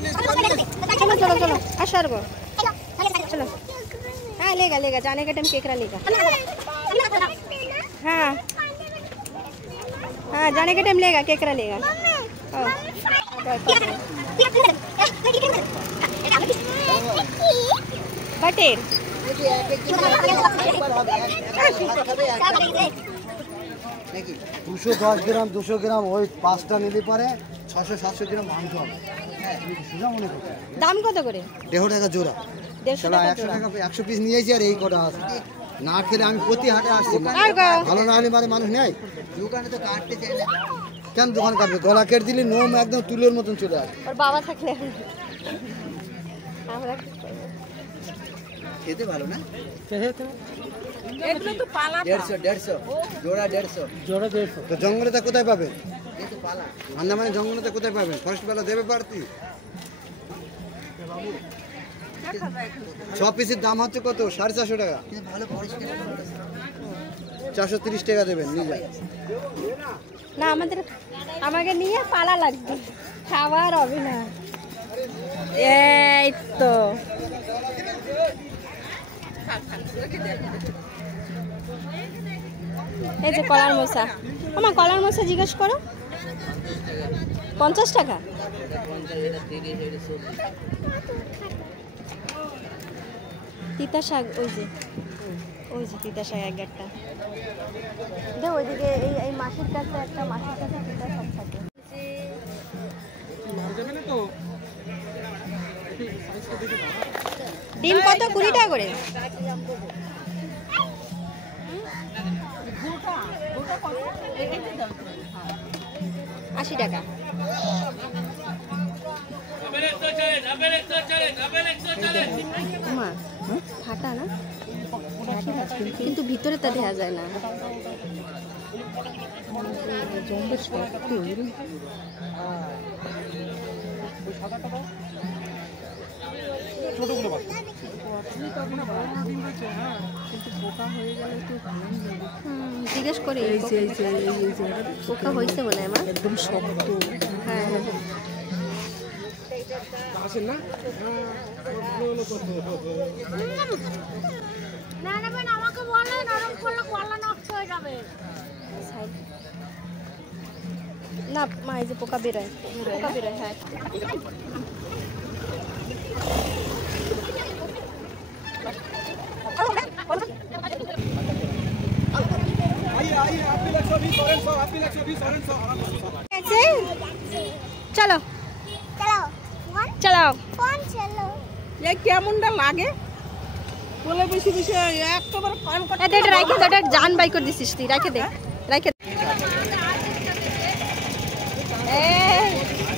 चलो चलो चलो अशर को चलो। हाँ लेगा लेगा, जाने के टाइम केकरा लेगा। हाँ हाँ जाने के टाइम लेगा, केकरा लेगा। बटेर 210 গ্রাম 200 গ্রাম ওই 5টা নিলে পরে 600-700 গ্রাম মাংস হবে। সোজা মনে করতে দাম কত করে? 150 টাকা জোড়া। 150 টাকা 100 টাকা 100 পিস নিয়েছি আর এই কটা আছে। না খেলে আমি প্রতি হাটে আসছি, ভালো না হলে মানে মানুষ নেয় দোকানে তো কাটতে চাই না। কেন দোকান কাটবে? গলা কেটে দিলে নোম একদম তুলোর মতন চলে আসে। ওর বাবা থাকলে আমরা খেতে ভালো না? এগুলো তো পালা 150 জোড়া 150 জোড়া 150। তো জঙ্গলে তা কোথায় পাবেন? এই তো পালা আন্দামানে জঙ্গলে তা কোথায় পাবেন? ফরেস্ট পালা দেবে পারতি। 6 পিসের দাম হচ্ছে কত? 450 টাকা। ভালো পরিষ্কার 430 টাকা দেবেন নিয়ে যান। না আমাকে নিয়ে পালা লাগবে, খাবার হবে না। এই তো এই যে কলার মোসা, আমার কলার মোসা জিজ্ঞেস করো 50 টাকা। তিতা শাক ওই যে তিতা শাক এক একটা দেখ, ওইদিকে এই মাছের কাছে একটা মাছের কাছে তিতা শাক থাকে। ডিম কত? 20 টাকা করে। 80 টাকা। ফাটা না কিন্তু ভিতরে তা দেখা যায় না। জিজ্ঞেস করি পোকা হয়েছে মনে হয় আমার, একদম শক্ত। হ্যাঁ আমাকে বলে নরম করলে কলা নষ্ট হয়ে যাবে। না মা এই যে পোকা বেরোয় হ্যাঁ। চলো চলো কেমনটা লাগে বলে বেশি বেশি একবার রাখে তো, এটা জান বাই করে দিছিস তুই, রাখে দে রাখে।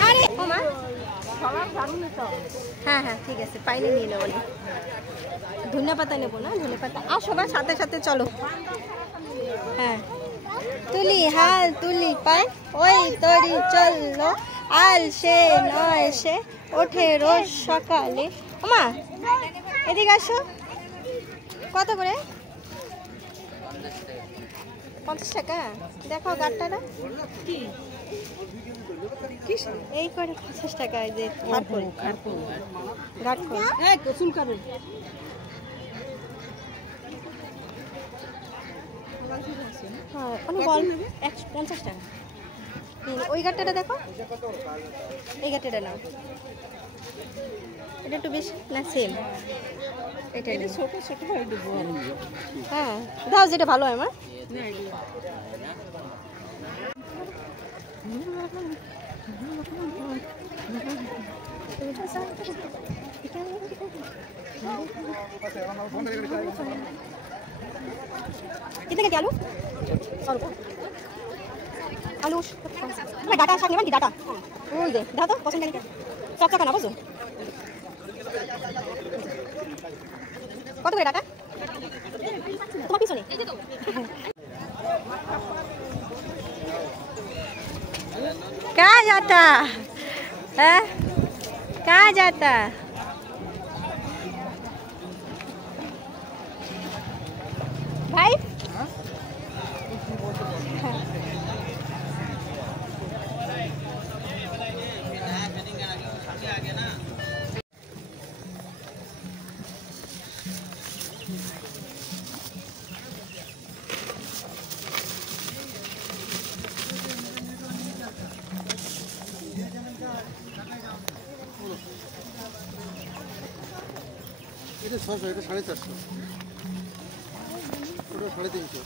আরে মা হ্যাঁ হ্যাঁ ঠিক আছে, পাইলে নিয়ে নেবো। ধনিয়া পাতা নেবো না? ধনিয়া পাতা সবার সাথে সাথে চলো। হ্যাঁ তুলি হাল তুলি পাই ওই তরি চললো আল সে নয় সে ওঠে রোজ সকালে। ওমা এদিকে আসো। কত করে? 50 টাকা। দেখো গাটটা কি এই করে 50 টাকা। এই যে হ্যাঁ অনেক 50 টাকা। ওই গাটটা দেখো, এই গাটটা নাও। এটা একটু বেশি না সেম? এটা ছোট ছোট হ্যাঁ দাও, যেটা ভালো হয় আমার। कितने का आलू? 100 रुपये आलू। तुम्हें डाटा शाक नेबेन कि डाटा? ওই যে দাও তো পছন্দ নেই সব টাকা না বুঝো। কত করে ডাটা? তোমার পিছনে कहाँ जाता है? कहाँ जाता? भाई এটা 600, এটা 450, ওটা 350।